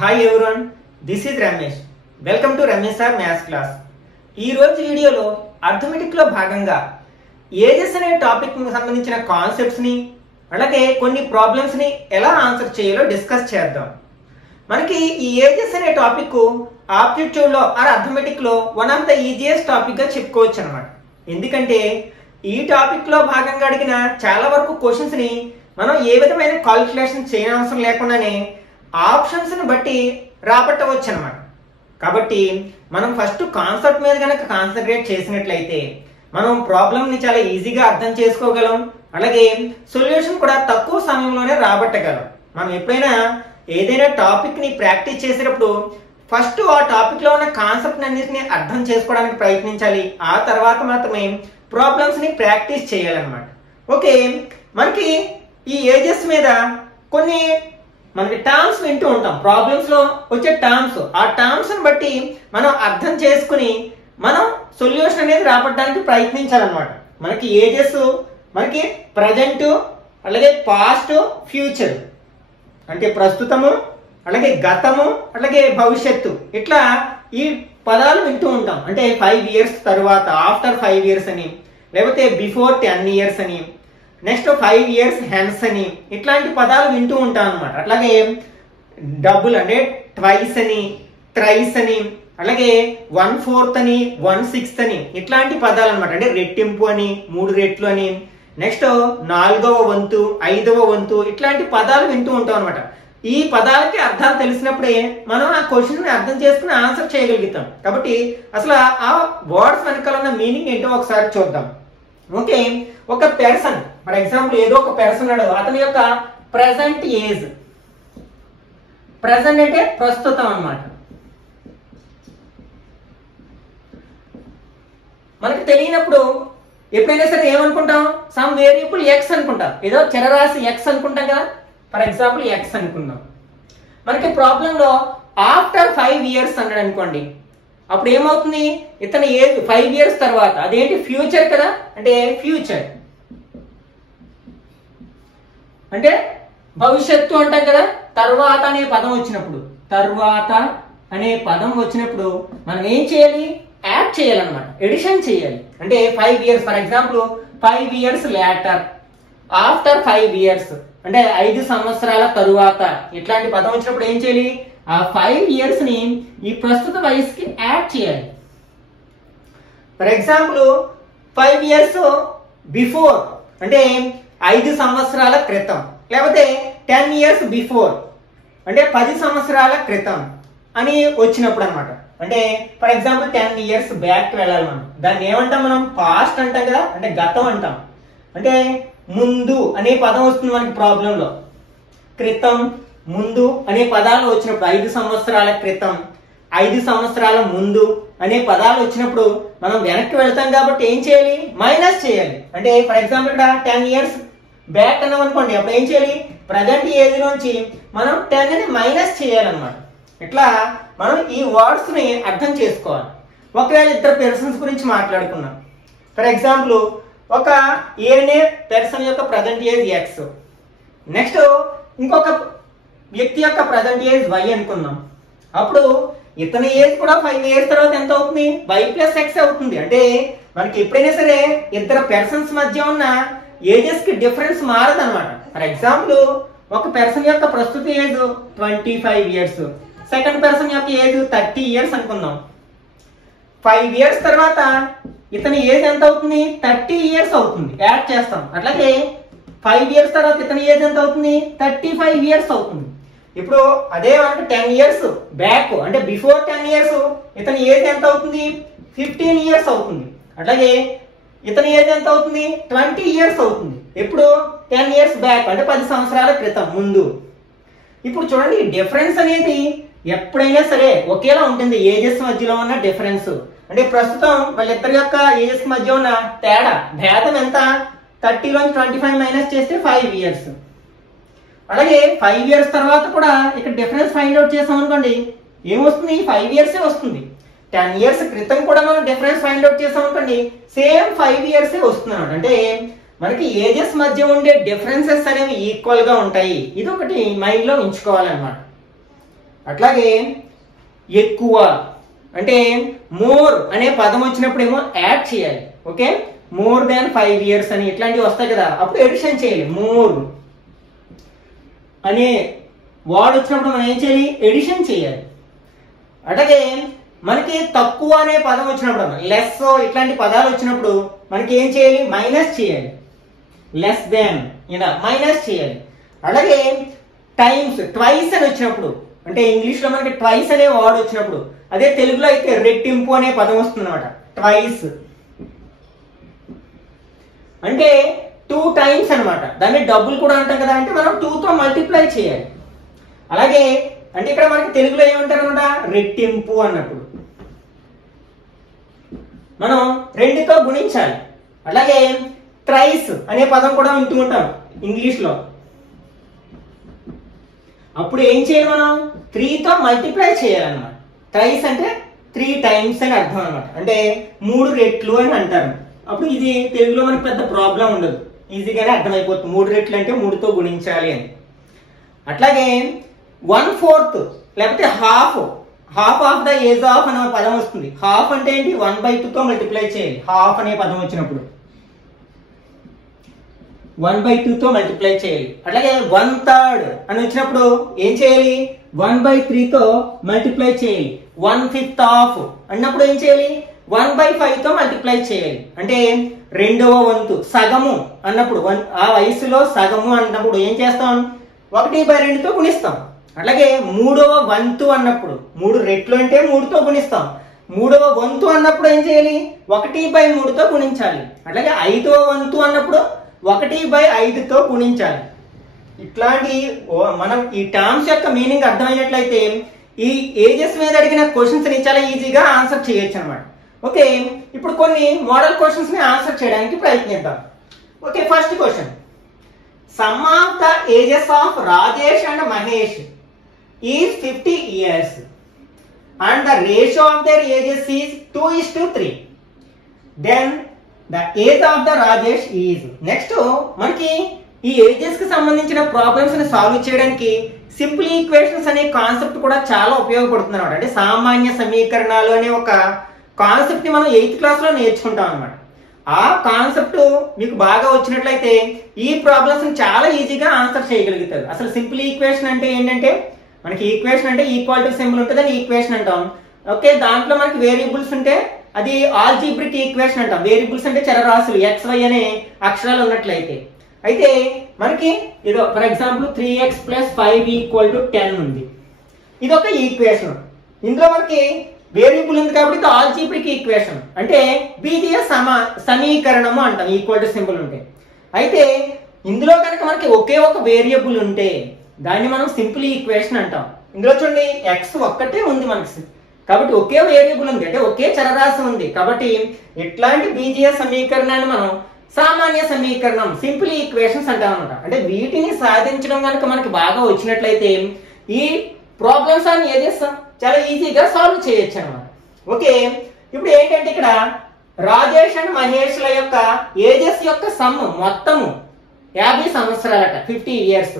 Hi everyone, this is Ramesh. Welcome to Ramesh Sir Maths class. ఈ రోజు వీడియోలో arithmetic లో భాగంగా ఏజెస్ అనే టాపిక్ కి సంబంధించిన కాన్సెప్ట్స్ ని అలాగే కొన్ని ప్రాబ్లమ్స్ ని ఎలా ఆన్సర్ చేయాలో డిస్కస్ చేద్దాం. మనకి ఈ ఏజెస్ అనే టాపిక్ ఆప్టిట్యూడ్ లో ఆర్ అర్థమెటిక్ లో one of the easiest topic గా చెప్పుకోవచ్చు అన్నమాట. ఎందుకంటే ఈ టాపిక్ లో భాగంగా అడిగిన చాలా వరకు క్వశ్చన్స్ ని మనం ఏ విధమైన కాలిక్యులేషన్ చేయనవసరం లేకుండానే ఆప్షన్స్ ని బట్టి రాబట్టవచ్చు అన్నమాట. కాబట్టి మనం ఫస్ట్ కాన్సెప్ట్ మీద కనుక కాన్సన్ట్రేట్ చేసినట్లయితే మనం ప్రాబ్లం ని చాలా ఈజీగా అర్థం చేసుకోగలం, అలాగే సొల్యూషన్ కూడా తక్కువ సమయంలోనే రాబట్టగలం. మనం ఎప్పుడైనా ఏదైనా టాపిక్ ని ప్రాక్టీస్ చేసేటప్పుడు ఫస్ట్ ఆ టాపిక్ లో ఉన్న కాన్సెప్ట్ అన్నిటిని అర్థం చేసుకోవడానికి ప్రయత్నించాలి. ఆ తర్వాత మాత్రమే ప్రాబ్లమ్స్ ని ప్రాక్టీస్ చేయాలన్నమాట. ఓకే, మనకి ఈ ఏజెస్ మీద కొన్ని మనకి టర్మ్స్ వింటూ ఉంటాం. ప్రాబ్లమ్స్ లో వచ్చే టర్మ్స్, ఆ టర్మ్స్ ని బట్టి మనం అర్థం చేసుకుని మనం సొల్యూషన్ అనేది రాబట్టడానికి ప్రయత్నించాలన్నమాట. మనకి ఏజెస్ మనకి ప్రజెంట్, అలాగే పాస్ట్, ఫ్యూచర్ అంటే ప్రస్తుతము, అలాగే గతము, అలాగే భవిష్యత్తు, ఇట్లా ఈ పదాలు వింటూ ఉంటాం. అంటే 5 years తర్వాత, ఆఫ్టర్ 5 years అని, లేకపోతే బిఫోర్ 10 years అని, నెక్స్ట్ 5 years హెన్స్ అని, ఇట్లాంటి పదాలు వింటూ ఉంటాం అనమాట. అట్లాగే డబుల్ అంటే ట్వైస్ అని, థ్రైస్ అని, అలాగే 1/4 అని, 1/6 అని, ఇట్లాంటి పదాలు అనమాట. అంటే రెట్టింపు అని, 3 రెట్లు అని, నెక్స్ట్ 4వ వంతు, 5వ వంతు, ఇట్లాంటి పదాలు వింటూ ఉంటాం అనమాట. ఈ పదాలకి అర్థాలు తెలిసినప్పుడే మనం ఆ క్వశ్చన్ ని అర్థం చేసుకుని ఆన్సర్ చేయగలుగుతాం. కాబట్టి అసలు ఆ వర్డ్స్ వెనకాల ఉన్న మీనింగ్ ఏంటో ఒకసారి చూద్దాం. ఓకే, ఒక పర్సన్, ఫర్ ఎగ్జాంపుల్ ఏదో ఒక పర్సన్ ఉన్నాడు, అతని యొక్క ప్రెసెంట్ ఏజ్, ప్రెసెంట్ అంటే ప్రస్తుతం అన్నమాట. మనకి తెలియనప్పుడు ఎప్పుడైనా సరే ఏమనుకుంటాం, సమ్ వేరియబుల్ ఎక్స్ అనుకుంటాం, ఏదో చరరాశి ఎక్స్ అనుకుంటాం కదా. ఫర్ ఎగ్జాంపుల్ ఎక్స్ అనుకుందాం. మనకి ప్రాబ్లం లో ఆఫ్టర్ 5 years అన్నాడు అనుకోండి, అప్పుడు ఏమవుతుంది, ఇతని ఏజ్ 5 years తర్వాత, అదేంటి ఫ్యూచర్ కదా. అంటే ఫ్యూచర్ అంటే భవిష్యత్తు అంటాం కదా. తర్వాత అనే పదం వచ్చినప్పుడు, తర్వాత అనే పదం వచ్చినప్పుడు మనం ఏం చేయాలి, యాడ్ చేయాలన్నమాట, ఎడిషన్ చేయాలి. అంటే 5 years, for example 5 years later, after 5 years అంటే 5 సంవత్సరాల తరువాత, ఇట్లాంటి పదం వచ్చినప్పుడు ఏం చేయాలి, ఆ 5 years ని ఈ ప్రస్తుత వయసుకి యాడ్ చేయాలి. ఫర్ ఎగ్జాంపుల్ 5 years బిఫోర్ అంటే 5 సంవత్సరాల క్రితం, లేకపోతే 10 years బిఫోర్ అంటే 10 సంవత్సరాల క్రితం అని వచ్చినప్పుడు అనమాట. అంటే ఫర్ ఎగ్జాంపుల్ 10 years బ్యాక్ వెళ్ళాలి మనం, దాన్ని ఏమంటాం మనం, పాస్ట్ అంటాం కదా. అంటే గతం అంటాం. అంటే ముందు అనే పదం వస్తుంది మనకి ప్రాబ్లంలో. క్రితం, ముందు అనే పదాలు వచ్చినప్పుడు, 5 సంవత్సరాల క్రితం, 5 సంవత్సరాల ముందు అనే పదాలు వచ్చినప్పుడు మనం వెనక్కి వెళ్తాం కాబట్టి ఏం చేయాలి, మైనస్ చేయాలి. అంటే ఫర్ ఎగ్జాంపుల్ ఇక్కడ 10 years బ్యాక్ అన్నాం అనుకోండి, అప్పుడు ఏం చేయాలి, ప్రజెంట్ ఏజ్ నుంచి మనం 10 ని మైనస్ చేయాలన్నమాట. ఇట్లా మనం ఈ వర్డ్స్ ని అర్థం చేసుకోవాలి. ఒకవేళ ఇద్దరు పర్సన్స్ గురించి మాట్లాడుకున్నాం. ఫర్ ఎగ్జాంపుల్ ఒక ఏ అనే పర్సన్ యొక్క ప్రజెంట్ ఏజ్ ఎక్స్, నెక్స్ట్ ఇంకొక వ్యక్తి యొక్క ప్రజెంట్ ఏజ్ వై అనుకుందాం. అప్పుడు ఇతని ఏజ్ కూడా 5 years తర్వాత ఎంత అవుతుంది, y + x అవుతుంది. అంటే మనకి ఎప్పుడైనా సరే ఇద్దరు పర్సన్స్ మధ్య ఉన్న ఏజెస్ కి డిఫరెన్స్ మారదు అనమాట. ఫర్ ఎగ్జాంపుల్ ఒక పర్సన్ యొక్క ప్రస్తుత ఏజ్ 25 years, సెకండ్ పర్సన్ యొక్క ఏజ్ 30 years అనుకుందాం. 5 years తర్వాత ఇతని ఏజ్ ఎంత అవుతుంది, 30 years అవుతుంది, యాడ్ చేస్తాం. అట్లాగే 5 years తర్వాత ఇతని ఏజ్ ఎంత అవుతుంది, 35 years అవుతుంది. ఇప్పుడు అదే అంటే 10 years బ్యాక్ అంటే బిఫోర్ 10 years ఇతని ఏజ్ ఎంత అవుతుంది, 15 years అవుతుంది. అట్లాగే ఇతని ఏజ్ ఎంత అవుతుంది, 20 years అవుతుంది. ఇప్పుడు 10 years బ్యాక్ అంటే 10 సంవత్సరాల క్రితం, ముందు. ఇప్పుడు చూడండి, డిఫరెన్స్ అనేది ఎప్పుడైనా సరే ఒకేలా ఉంటుంది. ఏజెస్ మధ్యలో ఉన్న డిఫరెన్స్ అంటే ప్రస్తుతం వాళ్ళిద్దరి యొక్క ఏజెస్ మధ్య ఉన్న తేడా, భేదం ఎంత, 30లోంచి 25 మైనస్ చేస్తే 5 years. అలాగే 5 years తర్వాత కూడా ఇక్కడ డిఫరెన్స్ ఫైండ్ అవుట్ చేసాం అనుకోండి, ఏమొస్తుంది, 5 years వస్తుంది. 10 years క్రితం కూడా మనం డిఫరెన్స్ ఫైండ్ అవుట్ చేసాం అనుకోండి, సేమ్ 5 years వస్తుంది అన్నమాట. అంటే మనకి ఏజెస్ మధ్య ఉండే డిఫరెన్సెస్ అనేవి ఈక్వల్ గా ఉంటాయి. ఇది ఒకటి మైండ్ లో ఉంచుకోవాలన్నమాట. అట్లాగే ఎక్కువ అంటే మోర్ అనే పదం వచ్చినప్పుడు ఏమో యాడ్ చేయాలి. ఓకే, మోర్ దాన్ 5 years అని ఇట్లాంటివి వస్తాయి కదా, అప్పుడు ఎడిషన్ చేయాలి. మోర్ అనే వర్డ్ వచ్చినప్పుడు మనం ఏం చేయాలి, ఎడిషన్ చేయాలి. అట్లాగే మనకి తక్కువ అనే పదం వచ్చినప్పుడు, లెస్ ఇట్లాంటి పదాలు వచ్చినప్పుడు మనకి ఏం చేయాలి, మైనస్ చేయాలి. లెస్ దాన్ ఇలా మైనస్ చేయాలి. అలాగే టైమ్స్, ట్వైస్ అని వచ్చినప్పుడు, అంటే ఇంగ్లీష్ లో మనకి ట్వైస్ అనే వర్డ్ వచ్చినప్పుడు, అదే తెలుగులో అయితే రెట్టింపు అనే పదం వస్తుంది అనమాట. ట్వైస్ అంటే 2 times అనమాట. దాన్ని డబుల్ కూడా అంటాం కదా, అంటే మనం 2తో మల్టిప్లై చేయాలి. అలాగే అంటే ఇక్కడ మనకి తెలుగులో ఏమంటారు అనమాట, రెట్టింపు అన్నప్పుడు మనం 2తో గుణించాలి. అలాగే ట్రైస్ అనే పదం కూడా వింటూ ఉంటాం ఇంగ్లీష్ లో. అప్పుడు ఏం చేయాలి, మనం 3తో మల్టిప్లై చేయాలన్నమాట. ట్రైస్ అంటే 3 times అని అర్థం అనమాట, అంటే 3 రెట్లు అని అంటారు. అప్పుడు ఇది తెలుగులో మనకి పెద్ద ప్రాబ్లం ఉండదు, ఈజీగానే అర్థమైపోతుంది. 3 రెట్లు అంటే 3తో గుణించాలి అని. అట్లాగే 1/4 లేకపోతే half of the age of అనే పదం వస్తుంది. హాఫ్ అంటే ఏంటి, 1/2తో మల్టిప్లై చేయాలి. హాఫ్ అనే పదం వచ్చినప్పుడు 1/2తో మల్టిప్లై చేయాలి. అట్లాగే 1/3 అని వచ్చినప్పుడు ఏం చేయాలి, 1/3తో మల్టిప్లై చేయాలి. 1/5 ఆఫ్ అన్నప్పుడు ఏం చేయాలి, 1/5తో మల్టిప్లై చేయాలి. అంటే 2వ వంతు, సగము అన్నప్పుడు, ఆ వయసులో సగము అన్నప్పుడు ఏం చేస్తాం, 1/2తో గుణిస్తాం. అట్లాగే 3వ వంతు అన్నప్పుడు, 3 రెట్లు అంటే 3తో గుణిస్తాం. 3వ వంతు అన్నప్పుడు ఏం చేయాలి, 1/3తో గుణించాలి. అట్లాగే 5వ వంతు అన్నప్పుడు 1/5తో గుణించాలి. ఇట్లాంటి మనం ఈ టర్మ్స్ యొక్క మీనింగ్ అర్థమైనట్లయితే ఈ ఏజెస్ మీద అడిగిన క్వశ్చన్స్ ని చాలా ఈజీగా ఆన్సర్ చేయొచ్చు అనమాట. ఓకే, ఇప్పుడు కొన్ని మోడల్ క్వశ్చన్స్ ని ఆన్సర్ చేయడానికి ప్రయత్నిద్దాం. Okay, first question, some of the ages of Rajesh and Mahesh is 50 years and the ratio of their ages is 2:3. then the age of the Rajesh is. Next మనకి ఈ ages కి సంబంధించిన problems ని solve చేయడానికి simple equations అనే concept కూడా చాలా ఉపయోగపడుతుంది అనమాట. అంటే సామాన్య సమీకరణాలు అనే ఒక కాన్సెప్ట్ ని మనం 8th క్లాస్ లో నేర్చుకుంటాం అనమాట. ఆ కాన్సెప్ట్ మీకు బాగా వచ్చినట్లయితే ఈ ప్రాబ్లమ్స్ ని చాలా ఈజీగా ఆన్సర్ చేయగలుగుతారు. అసలు సింపుల్ ఈక్వేషన్ అంటే ఏంటంటే, మనకి ఈక్వేషన్ అంటే ఈక్వాలిటీ సింబల్ ఉంటుంది, అని ఈక్వేషన్ అంటాం. ఓకే, దాంట్లో మనకి వేరియబుల్స్ ఉంటే అది ఆల్జీబ్రిక్ ఈక్వేషన్ అంటాం. వేరియబుల్స్ అంటే చరరాశులు, XY అనే అక్షరాలు ఉన్నట్లయితే. అయితే మనకి ఇది ఫర్ ఎగ్జాంపుల్ 3x + 5 = 10 ఉంది. ఇది ఒక ఈక్వేషన్. ఇందులో మనకి వేరియబుల్ ఉంది కాబట్టి ఇది ఆల్జీబ్రిక్ ఈక్వేషన్, అంటే బీజీయ సమీకరణము అంటాం ఈక్వాలిటీ సింబల్ ఉంటే. అయితే ఇందులో కనుక మనకి ఒకే ఒక వేరియబుల్ ఉంటే దాన్ని మనం సింపుల్ ఈక్వేషన్ అంటాం. ఇందులో చూడండి, x ఒక్కటే ఉంది మనకి, కాబట్టి ఒకే వేరియబుల్ ఉంది, అంటే ఒకే చరరాశి ఉంది. కాబట్టి ఇట్లాంటి బీజీయ సమీకరణాన్ని మనం సామాన్య సమీకరణం, సింపుల్ ఈక్వేషన్స్ అంటాం అనమాట. అంటే వీటిని సాధించడం కనుక మనకి బాగా వచ్చినట్లయితే ఈ ప్రాబ్లమ్స్ అన్ని ఏం చేస్తాం, చాలా ఈజీగా సాల్వ్ చేయొచ్చు అనమాట. ఓకే, ఇప్పుడు ఏంటంటే ఇక్కడ రాజేష్ అండ్ మహేష్ ల యొక్క ఏజెస్ యొక్క సమ్ మొత్తము 50 సంవత్సరాలట, 50 years.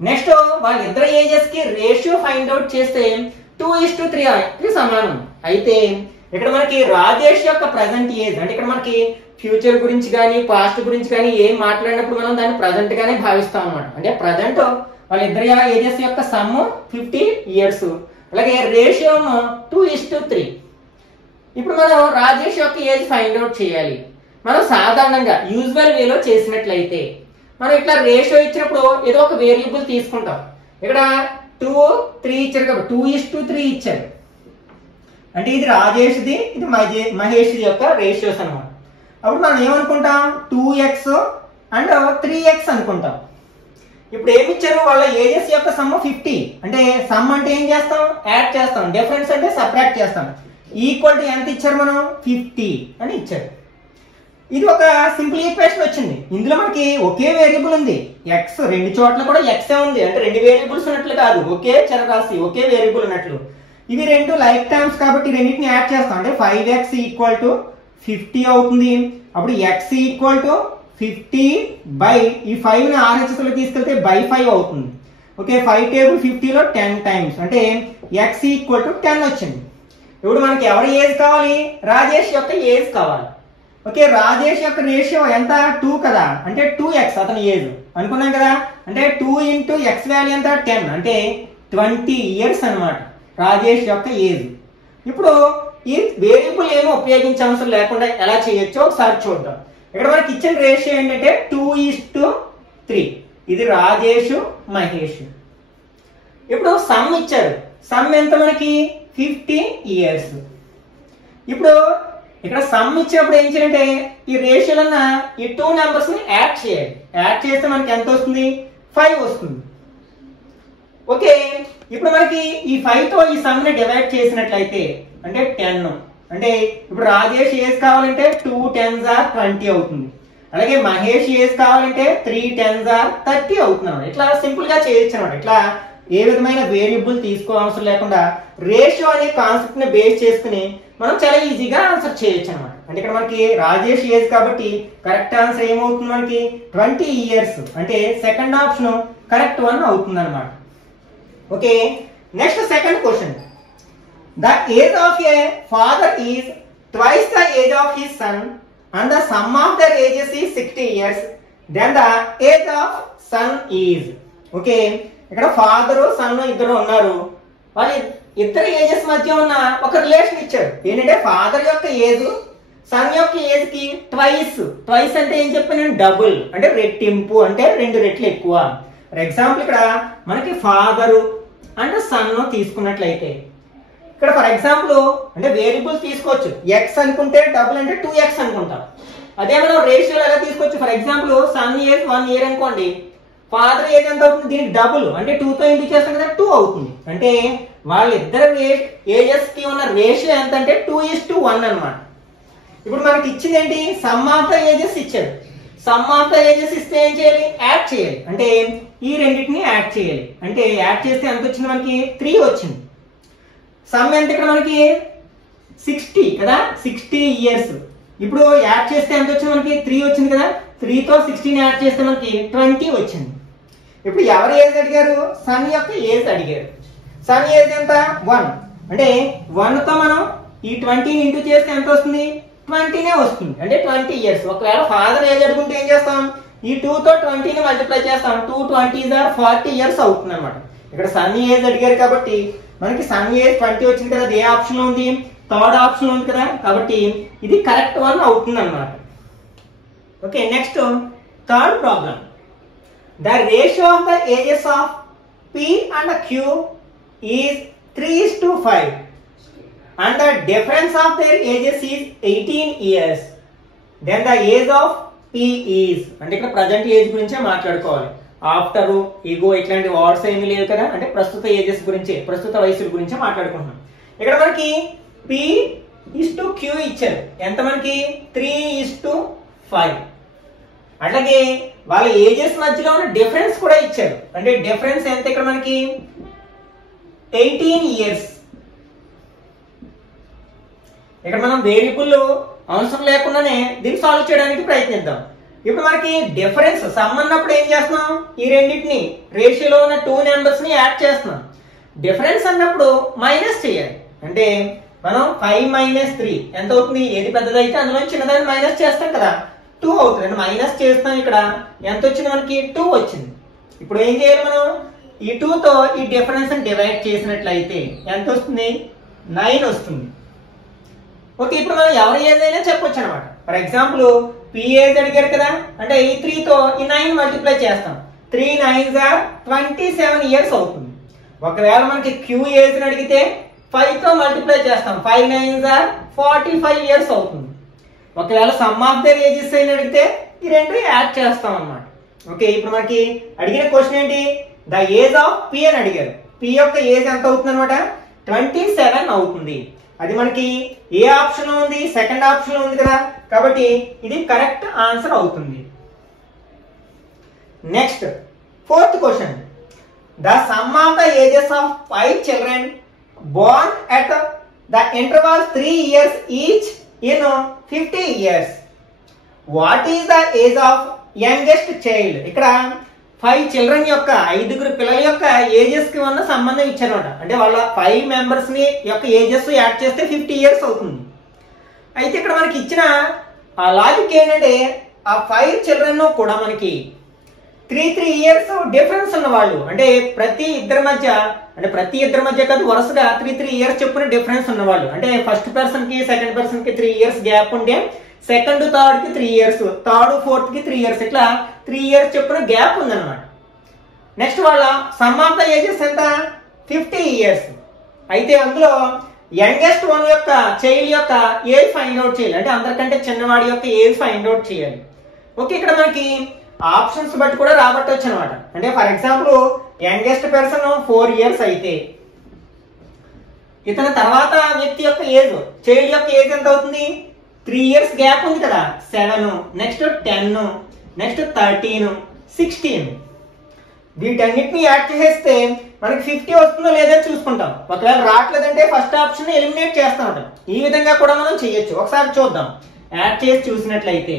నెక్స్ట్ వాళ్ళిద్దరు ఏజెస్ కి రేషియో ఫైండ్ అవుట్ చేస్తే 2:3 సమానం. అయితే ఇక్కడ మనకి రాజేష్ యొక్క ప్రజెంట్ ఏజ్, అంటే ఇక్కడ మనకి ఫ్యూచర్ గురించి కానీ పాస్ట్ గురించి కానీ ఏం మాట్లాడినప్పుడు మనం దాన్ని ప్రజెంట్ గానే భావిస్తాం అనమాట. అంటే ప్రజెంట్ వాళ్ళిద్దరి ఏజెస్ యొక్క సమ్ 50 years, అలాగే రేషియో 2:3. ఇప్పుడు మనం రాజేష్ యొక్క ఏజ్ ఫైండ్ అవుట్ చేయాలి. మనం సాధారణంగా యూజువల్ వేలో చేసినట్లయితే మనం ఇట్లా రేషియో ఇచ్చినప్పుడు ఏదో ఒక వేరియబుల్ తీసుకుంటాం. ఇక్కడ 2, 3 ఇచ్చారు కాబట్టి 2:3 ఇచ్చారు, అంటే ఇది రాజేష్ది, ఇది మహేష్ యొక్క రేషియోస్ అనమాట. అప్పుడు మనం ఏమనుకుంటాం, 2x అండ్ 3x అనుకుంటాం. ఇప్పుడు ఏమి ఇచ్చారు, వాళ్ళ ఏజెస్ యొక్క సమ్ 50, అంటే సమ్ అంటే ఏం చేస్తాం, యాడ్ చేస్తాం, డిఫరెన్స్ అంటే సబ్ట్రాక్ట్ చేస్తాం. ఈక్వల్ టు ఎంత ఇచ్చారు, మనం 50 అని ఇచ్చారు. ఇది ఒక సింపుల్ ఈక్వేషన్ వచ్చింది. ఇందులో మనకి ఒకే వేరియబుల్ ఉంది, x, 2 చోట్ల కూడా x ఉంది, అంటే 2 వేరియబుల్స్ ఉన్నట్లు కాదు, ఒకే చరరాశి, ఒకే వేరియబుల్ ఉన్నట్లు. ఇవి 2 లైక్ టైమ్స్ కాబట్టి రెండింటిని యాడ్ చేస్తాం, అంటే 5x = 50 అవుతుంది. అప్పుడు x = 50 బై ఈ 5ని RHS లో తీసుకెళ్తే by 5 అవుతుంది. ఓకే 5 టేబుల్ 50లో 10 టైమ్స్ అంటే x ఈక్వల్ టు 10 వచ్చింది. ఇప్పుడు మనకి ఎవరి ఏజ్ కావాలి? రాజేష్ యొక్క ఏజ్ కావాలి. ఓకే రాజేష్ యొక్క రేషియో ఎంత? 2 కదా, అంటే 2x అతని ఏజ్ అనుకున్నాం కదా, అంటే 2 ఇంటూ ఎక్స్ వాల్యూ ఎంత? 10 అంటే 20 ఇయర్స్ అనమాట రాజేష్ యొక్క ఏజ్. ఇప్పుడు ఈ వేరియబుల్ ఏమో ఉపయోగించే అవసరం లేకుండా ఎలా చేయొచ్చో ఒకసారి చూద్దాం. ఇక్కడ మనకి ఇచ్చిన రేషియో ఏంటంటే 2:3. ఇది రాజేష్ మహేష్. ఇప్పుడు సమ్ ఇచ్చారు, సమ్ ఎంత మనకి? 50 ఇయర్స్. ఇప్పుడు ఇక్కడ సమ్ ఇచ్చినప్పుడు ఏం చేయాలంటే ఈ రేషియోలన్న ఈ 2 నెంబర్స్ ని యాడ్ చేయాలి. యాడ్ చేస్తే మనకి ఎంత వస్తుంది? 5 వస్తుంది. ఓకే ఇప్పుడు మనకి ఈ 5 తో ఈ సమ్ ని డివైడ్ చేసినట్లయితే అంటే 10, అంటే ఇప్పుడు రాజేష్ ఏజ్ కావాలంటే 2 10s are 20 అవుతుంది. అలాగే మహేష్ ఏజ్ కావాలంటే 3 10s are 30 అవుతుంది అన్నమాట. ఇట్లా సింపుల్ గా చేయొచ్చు అనమాట. ఇట్లా ఏ విధమైన వేరియబుల్ తీసుకోవాల్సిన లేకుండా రేషియో అనే కాన్సెప్ట్ ని బేస్ చేసుకుని మనం చాలా ఈజీగా ఆన్సర్ చేయొచ్చు అనమాట. అంటే ఇక్కడ మనకి రాజేష్ ఏజ్ కాబట్టి కరెక్ట్ ఆన్సర్ ఏమవుతుంది మనకి? 20 ఇయర్స్. అంటే సెకండ్ ఆప్షన్ కరెక్ట్ వన్ అవుతుంది అనమాట. Okay next second question. The age of a father is twice the age of his son and the sum of their ages is 60 years. Then the age of son is. Okay ఇక్కడ father son ఇద్దరు ఉన్నారు. వాళ్ళు ఇద్దరు ages మధ్య ఉన్న ఒక relation ఇచ్చాడు. ఏంటంటే ఫాదర్ యొక్క ఏజ్ సన్ యొక్క ఏజ్ కి ట్వైస్. ట్వైస్ అంటే ఏం చెప్పాను? డబుల్, అంటే రెట్టింపు, అంటే 2 రెట్లు ఎక్కువ. ఫర్ ఎగ్జాంపుల్ ఇక్కడ మనకి ఫాదరు అండ్ సన్ తీసుకున్నట్లయితే ఇక్కడ ఫర్ ఎగ్జాంపుల్ అంటే వేరియబుల్స్ తీసుకోవచ్చు. ఎక్స్ అనుకుంటే డబుల్ అంటే 2x అనుకుంటాం. అదే మనం రేషియోలో ఎలా తీసుకోవచ్చు? For example sun age 1 year అనుకోండి, ఫాదర్ ఏజ్ ఎంత అవుతుంది? దీనికి డబుల్, అంటే 2 తో ఇంటూ చేస్తాం కదా 2 అవుతుంది. అంటే వాళ్ళిద్దరు ఏజెస్ కి ఉన్న రేషియో ఎంత అంటే 2:1 అనమాట. ఇప్పుడు మనకి ఇచ్చింది ఏంటి? సమ్ ఆఫ్ ద ఏజెస్ ఇచ్చాడు. సమ్ ఆఫ్ ద ఏజెస్ ఇస్తే ఏం చేయాలి? యాడ్ చేయాలి. అంటే ఈ రెండింటిని యాడ్ చేయాలి. అంటే యాడ్ చేస్తే ఎంత వచ్చింది మనకి? 3 వచ్చింది. సమ్ ఎంత ఇక్కడ మనకి? 60 కదా, 60 ఇయర్స్. ఇప్పుడు యాడ్ చేస్తే ఎంత వచ్చింది మనకి? 3 వచ్చింది కదా, 3 తో 16 యాడ్ చేస్తే మనకి 20 వచ్చింది. ఇప్పుడు ఎవరి ఏజ్ అడిగారు? సన్ యొక్క ఏజ్ అడిగారు. సన్ ఏజ్ ఎంత? 1. అంటే 1 తో మనం ఈ 20 ఇంటూ చేస్తే ఎంత వస్తుంది? 20నే వస్తుంది, అంటే 20 ఇయర్స్. ఒకవేళ ఫాదర్ ఏజ్ అడుగుంటే ఏం చేస్తాం? ఈ 2 తో 20ని మల్టిప్లై చేస్తాం. 2 20s are 40 ఇయర్స్ అవుతుంది అనమాట. ఇక్కడ సన్ ఏజ్ అడిగారు కాబట్టి మనకి సన్ ఏజ్ 20 వచ్చింది కదా, అది ఏ ఆప్షన్ లో ఉంది? థర్డ్ ఆప్షన్ లో ఉంది కదా, కాబట్టి ఇది కరెక్ట్ వన్ అవుతుంది అనమాట. Okay next third problem. The ratio of the ages of P and Q is 3:5 and the difference of their ages is 18 years. Then the age of P is, అంటే ఇక్కడ present age గురించే మాట్లాడుకోవాలి. After, ego ఇట్లాంటి words ఏమీ లేవు కదా, అంటే ప్రస్తుత ఏజెస్ గురించి, ప్రస్తుత వయసుల గురించి మాట్లాడుకుంటున్నాం. ఇక్కడ మనకి P:Q ఇచ్చారు. ఎంత మనకి? 3:5. అట్లాగే వాళ్ళ ఏజెస్ మధ్యలో ఉన్న డిఫరెన్స్ కూడా ఇచ్చారు. అంటే డిఫరెన్స్ ఎంత ఇక్కడ మనకి? 18 ఇయర్స్. ఇక్కడ మనం వేరియబుల్ అవసరం లేకుండానే దీన్ని సాల్వ్ చేయడానికి ప్రయత్నిద్దాం. ఇప్పుడు మనకి డిఫరెన్స్ సమ్ అన్నప్పుడు ఏం చేస్తున్నాం? ఈ రెండింటిని రేషియోలో ఉన్న 2 నెంబర్స్ ని యాడ్ చేస్తున్నాం. డిఫరెన్స్ అన్నప్పుడు మైనస్ చేయాలి. అంటే మనం 5 - 3 ఎంత అవుతుంది? ఏది పెద్దదైతే అందులో చిన్నదాన్ని మైనస్ చేస్తాం కదా, 2 అవుతుంది. అంటే మైనస్ చేస్తాం. ఇక్కడ ఎంత వచ్చింది మనకి? 2 వచ్చింది. ఇప్పుడు ఏం చేయాలి మనం? ఈ 2 తో ఈ డిఫరెన్స్ డివైడ్ చేసినట్లయితే ఎంత వస్తుంది? 9 వస్తుంది. ఓకే ఇప్పుడు మనం ఎవరి ఏజ్ అయినా చెప్పొచ్చు అనమాట. ఫర్ ఎగ్జాంపుల్ P ఏజ్ అడిగారు కదా, అంటే ఈ 3 తో ఈ 9 మల్టిప్లై చేస్తాం. 3 9s are 27 ఇయర్స్ అవుతుంది. ఒకవేళ మనకి Q ఏజ్ అడిగితే 5 తో మల్టిప్లై చేస్తాం. 5 9s are 45 ఇయర్స్ అవుతుంది. ఒకవేళ సమ్ ఆఫ్ దర్ ఏజెస్ అయినా అడిగితే ఈ రెండు యాడ్ చేస్తాం అన్నమాట. ఓకే ఇప్పుడు మనకి అడిగిన క్వశ్చన్ ఏంటి? ద ఏజ్ ఆఫ్ P అని అడిగారు. P యొక్క ఏజ్ ఎంత అవుతుంది అనమాట? 27 అవుతుంది. అది మనకి ఏ ఆప్షన్ లో ఉంది? సెకండ్ ఆప్షన్ లో ఉంది కదా, కాబట్టి ఇది కరెక్ట్ ఆన్సర్ అవుతుంది. Next fourth question. The sum of the ages of 5 children born at the interval 3 years each in 50 years. What is the age of youngest child? ఇక్కడ 5 చిల్డ్రన్ యొక్క 5 పిల్లల యొక్క ఏజెస్ కి ఉన్న సంబంధం ఇచ్చారనమాట. అంటే వాళ్ళ 5 మెంబర్స్ ని యొక్క ఏజెస్ యాడ్ చేస్తే 50 ఇయర్స్ అవుతుంది. అయితే ఇక్కడ మనకి ఇచ్చిన ఆ లాజిక్ ఏంటంటే ఆ 5 చిల్డ్రన్ కూడా మనకి 3 ఇయర్స్ డిఫరెన్స్ ఉన్న వాళ్ళు, అంటే ప్రతి ఇద్దరి మధ్య కాదు, వరుసగా 3 ఇయర్స్ చెప్పున డిఫరెన్స్ ఉన్నవాళ్ళు. అంటే ఫస్ట్ పర్సన్ కి సెకండ్ పర్సన్ కి 3 ఇయర్స్ గ్యాప్ ఉంటే సెకండ్ థర్డ్ కి 3 ఇయర్స్, థర్డ్ ఫోర్త్ కి 3 ఇయర్స్, ఇట్లా 3 ఇయర్స్ చెప్పున గ్యాప్ ఉందన్నమాట. నెక్స్ట్ వాళ్ళ సమ్ ఆఫ్ ద ఏజెస్ ఎంత 50 ఇయర్స్. అయితే అందులో యంగెస్ట్ వన్ యొక్క చైల్డ్ యొక్క ఏజ్ ఫైండ్ అవుట్ చేయాలి, అంటే అందరికంటే చిన్నవాడి యొక్క ఏజ్ ఫైండ్ అవుట్ చేయాలి. ఓకే, ఇక్కడ మనకి ఆప్షన్స్ బట్టి కూడా రాబట్టవచ్చు అనమాట. అంటే for example youngest person 4 years అయితే ఇతని తర్వాత వ్యక్తి యొక్క ఏజ్, చైల్డ్ యొక్క ఏజ్ ఎంత అవుతుంది? 3 ఇయర్స్ గ్యాప్ ఉంది కదా, 7, నెక్స్ట్ 10, నెక్స్ట్ 13, 16. వీటన్నిటిని యాడ్ చేసేస్తే మనకి 50 వస్తుందో లేదో చూసుకుంటాం. ఒకవేళ రావట్లేదంటే ఫస్ట్ ఆప్షన్ ఎలిమినేట్ చేస్తూ ఉంటాం. ఈ విధంగా కూడా మనం చేయొచ్చు. ఒకసారి చూద్దాం. యాడ్ చేసి చూసినట్లయితే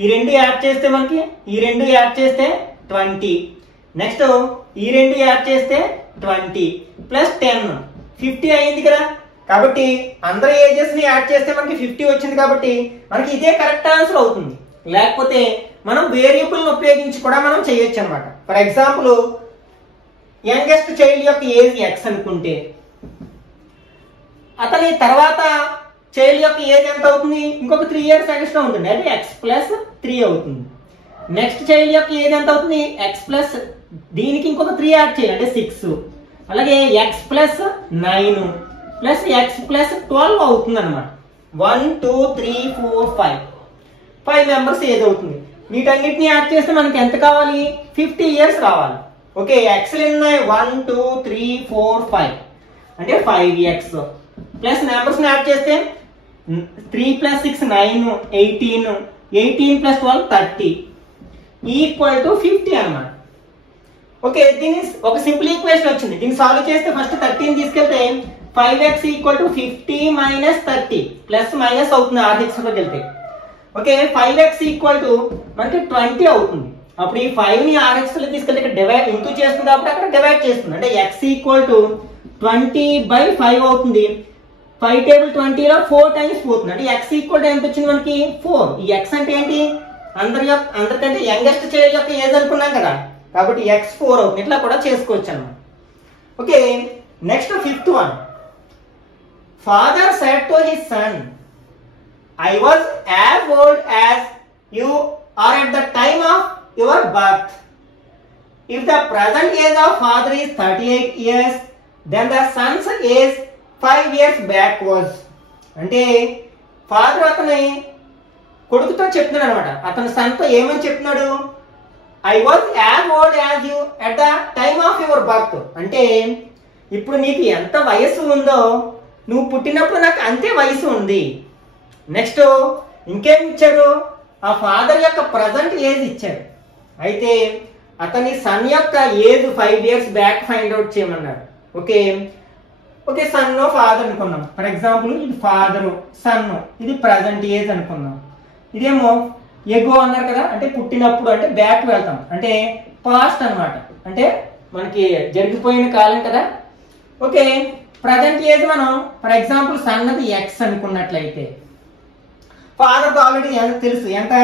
ఈ 2 యాడ్ చేస్తే మనకి 20, నెక్స్ట్ ఈ 2 యాడ్ చేస్తే 20 ప్లస్ 10 50 అయింది కదా. కాబట్టి అందరి ఏజెస్ ని యాడ్ చేస్తే మనకి 50 వచ్చింది. కాబట్టి మనకి ఇదే కరెక్ట్ ఆన్సర్ అవుతుంది. లేకపోతే మనం వేరియబుల్ ని ఉపయోగించి కూడా మనం చేయొచ్చు అనమాట. ఫర్ ఎగ్జాంపుల్ యంగెస్ట్ చైల్డ్ యొక్క ఏజ్ x అనుకుంటే అతని తర్వాత చైల్డ్ యొక్క ఏజ్ ఎంత అవుతుంది? ఇంకొక 3 ఇయర్స్ ఎక్స్ట్రా ఉంటుంది, అంటే x+3 అవుతుంది. నెక్స్ట్ చైల్డ్ యొక్క ఏజ్ ఎంత అవుతుంది? x+ దీనికి ఇంకొక 3 యాడ్ చేయాలి, అంటే 6. అలాగే x+9 ప్లస్ x+12 అవుతుంది అనమాట. 1 2 3 4 5 మెంబర్స్ ఏజ్ అవుతుంది. వీటన్నిటిని యాడ్ చేస్తే మనకి ఎంత కావాలి? 50 ఇయర్స్ రావాలి. ఓకే, ఎక్స్లు ఉన్నాయి 1 2 3 4 5, అంటే 5x ప్లస్ నెంబర్స్ యాడ్ చేస్తే 3 + 6 9, 18, 18 + 12 30 ఈక్వల్ టు 50 అనమాట. ఓకే, దీని ఒక సింపుల్ ఈక్వేషన్ వచ్చింది. దీన్ని సాల్వ్ చేస్తే ఫస్ట్ 30 తీసుకెళ్తే 5x = 50 - 30 ప్లస్ మైనస్ అవుతుంది RX లోకి వెళ్తే. ఓకే, 5x మనకి 20 అవుతుంది. అప్పుడు ఈ 5 ని RX లో తీసుకెళ్తే ఇక్కడ డివైడ్ ఇంటూ చేస్తుంది కాబట్టి అక్కడ డివైడ్ చేస్తుంది, అంటే x = 20/5 అవుతుంది. 5 టేబుల్ 20 లో 4 టైమ్స్ పోతుంది, అంటే x ఎంత వచ్చింది మనకి? 4. ఈ x అంటే ఏంటి? అందరికంటే యంగెస్ట్ చైల్డ్ యొక్క ఏజ్ అనుకున్నాం కదా, కాబట్టి x 4 అవుతుంది. ఇట్లా కూడా చేసుకోవచ్చు అన్నమాట. Okay, next 5th one. Father said to his son, I was as old as you are at the time of your birth. If the present age of father is 38 years, then the son's age 5 years back was. అంటే father అతని కొడుకుతో చెప్తున్నాడు అనమాట. అతని సన్తో ఏమని చెప్తున్నాడు? I was as old as you at the time of your birth. అంటే ఇప్పుడు నీకు ఎంత వయసు ఉందో నువ్వు పుట్టినప్పుడు నాకు అంతే వయసు ఉంది. నెక్స్ట్ ఇంకేం ఇచ్చారు? ఆ ఫాదర్ యొక్క ప్రజెంట్ ఏజ్ ఇచ్చారు. అయితే అతని సన్ యొక్క age 5 years back find out చేయమన్నారు. ఓకే, సన్ ఫాదర్ అనుకున్నాం. ఫర్ ఎగ్జాంపుల్ ఇది ఫాదరు, సన్, ఇది ప్రజెంట్ ఏజ్ అనుకున్నాం. ఇదేమో ఎగో అన్నారు కదా, అంటే పుట్టినప్పుడు, అంటే బ్యాక్ వెళ్తాం, అంటే పాస్ట్ అన్నమాట, అంటే మనకి జరిగిపోయిన కాలం కదా. ఓకే, ప్రజెంట్ ఏజ్ మనం ఫర్ ఎగ్జాంపుల్ సన్ అది x అనుకున్నట్లయితే ఫాదర్కి ఆల్రెడీ ఎంత తెలుసు, ఎంత?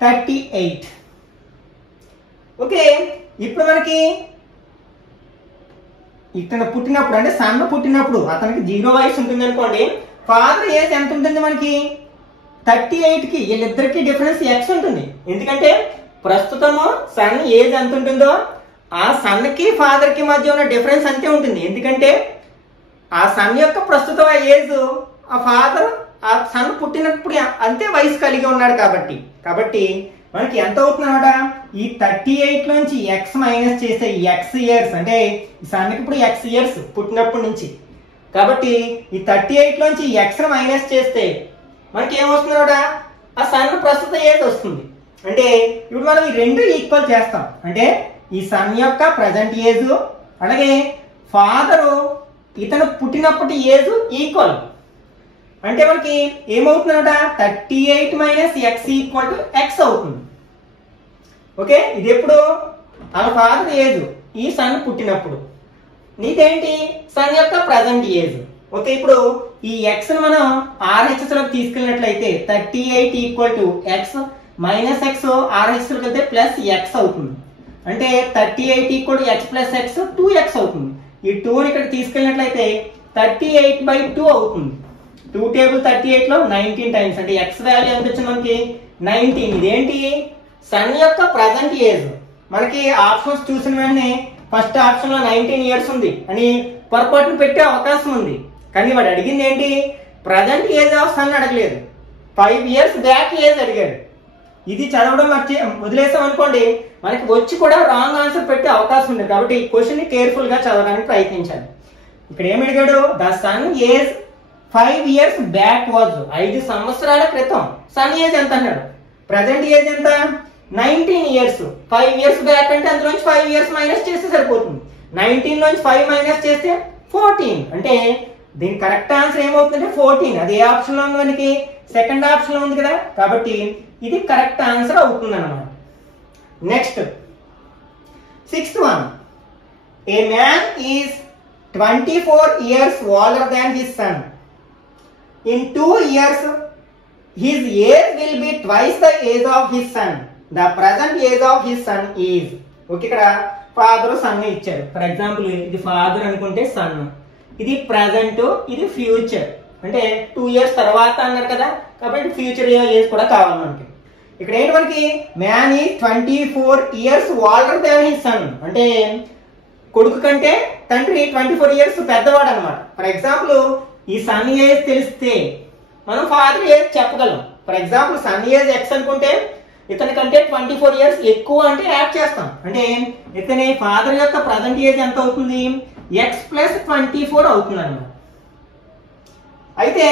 38. ఓకే, ఇప్పుడు మనకి ఇతను పుట్టినప్పుడు, అంటే సన్ పుట్టినప్పుడు అతనికి 0 వయసు ఉంటుంది అనుకోండి. ఫాదర్ ఏజ్ ఎంత ఉంటుంది మనకి? 38కి వీళ్ళిద్దరికి డిఫరెన్స్ x ఉంటుంది. ఎందుకంటే ప్రస్తుతము సన్ ఏజ్ ఎంత ఉంటుందో ఆ సన్ కి ఫాదర్ కి మధ్య ఉన్న డిఫరెన్స్ అంతే ఉంటుంది. ఎందుకంటే ఆ సన్ యొక్క ప్రస్తుత ఏజ్ ఆ ఫాదర్ ఆ సన్ పుట్టినప్పుడు అంతే వయసు కలిగి ఉన్నాడు కాబట్టి మనకి ఎంత అవుతుంది అనమాట? ఈ 38 నుంచి x మైనస్ చేసే x ఇయర్స్, అంటే ఈ సన్కి ఇప్పుడు x ఇయర్స్ పుట్టినప్పటి నుంచి. కాబట్టి ఈ 38 నుంచి x మైనస్ చేస్తే మనకి ఏమొస్తుంది అనమాట? ఆ సన్ ప్రస్తుత ఏజ్ వస్తుంది. అంటే ఇప్పుడు మనం ఈ రెండు ఈక్వల్ చేస్తాం, అంటే ఈ సన్ యొక్క ప్రజెంట్ ఏజ్ అలాగే ఫాదరు ఇతను పుట్టినప్పటి ఏజ్ ఈక్వల్. అంటే మనకి ఏమవుతుందన్నమాట? 38 - x = x అవుతుంది. ఓకే, ఇది ఎప్పుడు? వాళ్ళ ఫాదర్ ఏజ్ ఈ సన్ పుట్టినప్పుడు, నీదేంటి సన్ యొక్క ప్రజెంట్ ఏజ్. ఓకే, ఇప్పుడు ఈ ఎక్స్ ని మనం RHS లోకి తీసుకెళ్ళినట్లయితే 38 equal to X minus X RHS లోకి వెళ్తే ప్లస్ ఎక్స్ అవుతుంది. అంటే 38 equal to X plus X 2x అవుతుంది. ఈ 2ని ఇక్కడ తీసుకెళ్ళినట్లయితే 38/2 అవుతుంది. 2 టేబుల్ 38 లో 19 టైమ్స్, అంటే ఎక్స్ వాల్యూ ఎంత వచ్చింది మనకి 19. ఇదేంటి సన్ యొక్క ప్రజెంట్ ఏజ్. మనకి ఆప్షన్స్ చూసిన వెంటనే ఫస్ట్ ఆప్షన్ లో 19 ఇయర్స్ ఉంది అని పొరపాటును పెట్టే అవకాశం ఉంది. కానీ వాడు అడిగింది ఏంటి, ప్రజెంట్ ఏజ్ ఆఫ్ సన్ అడగలేదు, 5 ఇయర్స్ బ్యాక్ ఏజ్ అడిగాడు. ఇది చదవడం వదిలేసాం అనుకోండి, మనకి వచ్చి కూడా రాంగ్ ఆన్సర్ పెట్టే అవకాశం ఉంది. కాబట్టి ఈ క్వశ్చన్ ని కేర్ఫుల్ గా చదవడానికి ప్రయత్నించాలి. ఇక్కడ ఏమి అడిగాడు, the sun age 5 years back was, 5 సంవత్సరాల క్రితం సన్ ఏజ్ ఎంత అన్నాడు. ప్రజెంట్ ఏజ్ ఎంత 19 ఇయర్స్. 5 ఇయర్స్ బ్యాక్ అంటే అందులోంచి 5 ఇయర్స్ మైనస్ చేస్తే సరిపోతుంది. 19 లోంచి 5 మైనస్ చేస్తే 14. అంటే దీని కరెక్ట్ ఆన్సర్ ఏమవుతుందంటే 14. అది ఏ ఆప్షన్ లో ఉంది, మనకి సెకండ్ ఆప్షన్ లో ఉంది కదా, కాబట్టి ఇది కరెక్ట్ ఆన్సర్ అవుతుంది అన్నమాట. Next 6th one, A man is 24 years older than his son. In 2 years his age will be twice the age of his son. The present age of his son is. Okay, ఇక్కడ father sun ఇచ్చారు. For example ఇది father అనుకుంటే sun, ఇది present, ఇది future. అంటే 2 years తర్వాత అన్నారు కదా, కాబట్టి ఫ్యూచర్ ఏజ్ కూడా కావాలి మనకి. ఇక్కడ ఏంటి మనకి, man is 24 years older than his son. అంటే కొడుకు కంటే తండ్రి 24 ఇయర్స్ పెద్దవాడు అనమాట. ఫర్ ఎగ్జాంపుల్ ఈ సన్ ఏజ్ తెలిస్తే మనం ఫాదర్ ఏజ్ చెప్పగలం. For example sun age X అనుకుంటే ఇతని కంటే 24 ఇయర్స్ ఎక్కువ అంటే యాడ్ చేస్తాం. అంటే ఇతని ఫాదర్ యొక్క ప్రజెంట్ ఏజ్ ఎంత అవుతుంది, ఎక్స్ ప్లస్ 24 అవుతుంది అన్నమాట. అయితే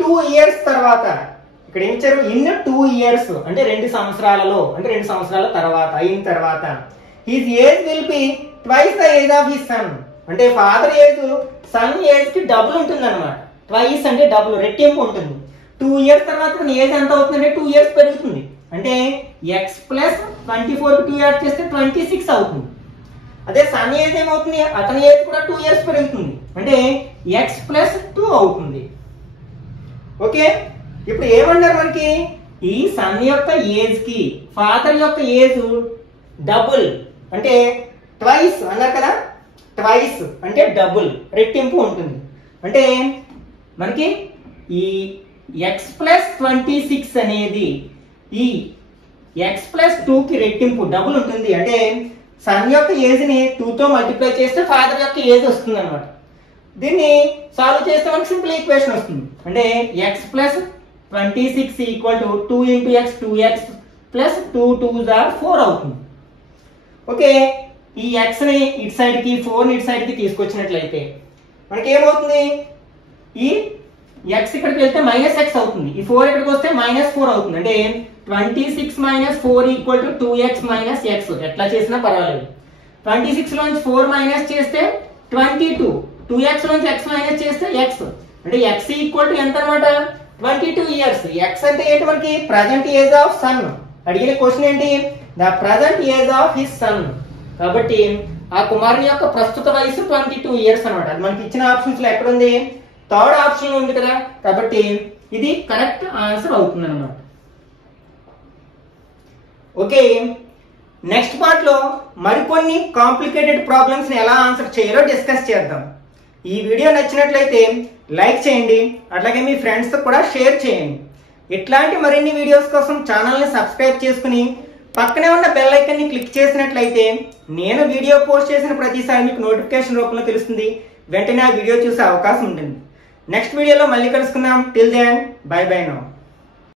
2 ఇయర్స్ తర్వాత ఇక్కడ ఏం ఇచ్చారు, ఇన్ 2 ఇయర్స్ అంటే 2 సంవత్సరాలలో, అంటే 2 సంవత్సరాల తర్వాత అయిన తర్వాత his age will be twice the age of his sun. అంటే ఫాదర్ ఏజ్ సన్ ఏజ్ కి డబుల్ ఉంటుంది అనమాట. ట్వైస్ అంటే డబుల్, రెట్టింపు ఉంటుంది. 2 ఇయర్స్ తర్వాత ఏజ్ ఎంత అవుతుందంటే 2 ఇయర్స్ పెరుగుతుంది. అంటే ఎక్స్ ప్లస్ 24 2 యాడ్ చేస్తే 26 అవుతుంది. అదే సన్ ఏజ్ ఏమవుతుంది, అతని ఏజ్ కూడా 2 ఇయర్స్ పెరుగుతుంది. అంటే ఎక్స్ ప్లస్ 2 అవుతుంది. ఓకే, ఇప్పుడు ఏమన్నారు మనకి, ఈ సన్ యొక్క ఏజ్ కి ఫాదర్ యొక్క ఏజ్ డబుల్, అంటే ట్వైస్ అన్నారు కదా, ట్వైస్ అంటే డబుల్, రెట్టింపు ఉంటుంది. అంటే మనకి ఈ ఎక్స్ ప్లస్ 26 అనేది ఈ ఎక్స్ ప్లస్ 2 కి రెట్టింపు డబుల్ ఉంటుంది. అంటే సన్ యొక్క ఏజ్ ని 2 తో మల్టిప్లై చేస్తే ఫాదర్ యొక్క ఏజ్ వస్తుంది అనమాట. దీన్ని సాల్వ్ చేస్తే మనకి సింపుల్ ఈక్వేషన్ వస్తుంది. అంటే X plus 26 equal to 2 into X 2x plus 2 2s are 4 అవుతుంది. ఓకే, ఈ ఎక్స్ ని ఇటు సైడ్ కి 4 ని ఇటు సైడ్ కి తీసుకొచ్చినట్లయితే మనకి ఏమవుతుంది, ఈ ఎక్స్ ఇక్కడికి వెళ్తే మైనస్ ఎక్స్ అవుతుంది, ఈ 4 ఇక్కడికి వస్తే -4 అవుతుంది. అంటే 26 - 4 ఈక్వల్ టు 2x - x. ఎట్లా చేసినా పర్వాలేదు. 26 లోంచి 4 మైనస్ చేస్తే 22, 2x లోంచి x మైనస్ చేస్తే x. అంటే x ఈక్వల్ టు ఎంత అనమాట, 22 ఇయర్స్. x అంటే ఏంటి మనకి, ప్రజెంట్ ఏజ్ ఆఫ్ సన్. అడిగిన క్వశ్చన్ ఏంటి, the present age of his sun. కాబట్టి ఆ కుమారుని యొక్క ప్రస్తుత వయసు 22 ఇయర్స్ అనమాట. అది మనకి ఇచ్చిన ఆప్షన్స్ లో ఎక్కడుంది, థర్డ్ ఆప్షన్ ఉంది కదా, కాబట్టి ఇది కరెక్ట్ ఆన్సర్ అవుతుంది అనమాట. ఓకే, నెక్స్ట్ పార్ట్ లో మరికొన్ని కాంప్లికేటెడ్ ప్రాబ్లమ్స్ ని ఎలా ఆన్సర్ చేయాలో డిస్కస్ చేద్దాం. ఈ వీడియో నచ్చినట్లయితే లైక్ చేయండి, అట్లాగే మీ ఫ్రెండ్స్ తో కూడా షేర్ చేయండి. ఇట్లాంటి మరిన్ని వీడియోస్ కోసం ఛానల్ ని సబ్స్క్రైబ్ చేసుకుని పక్కనే ఉన్న బెల్ ఐకాన్ ని క్లిక్ చేసినట్లయితే నేను వీడియో పోస్ట్ చేసిన ప్రతిసారి మీకు నోటిఫికేషన్ రూపంలో తెలుస్తుంది. వెంటనే ఆ వీడియో చూసే అవకాశం ఉంటుంది. నెక్స్ట్ వీడియోలో మళ్ళీ కలుసుకుందాం. Till then bye bye now.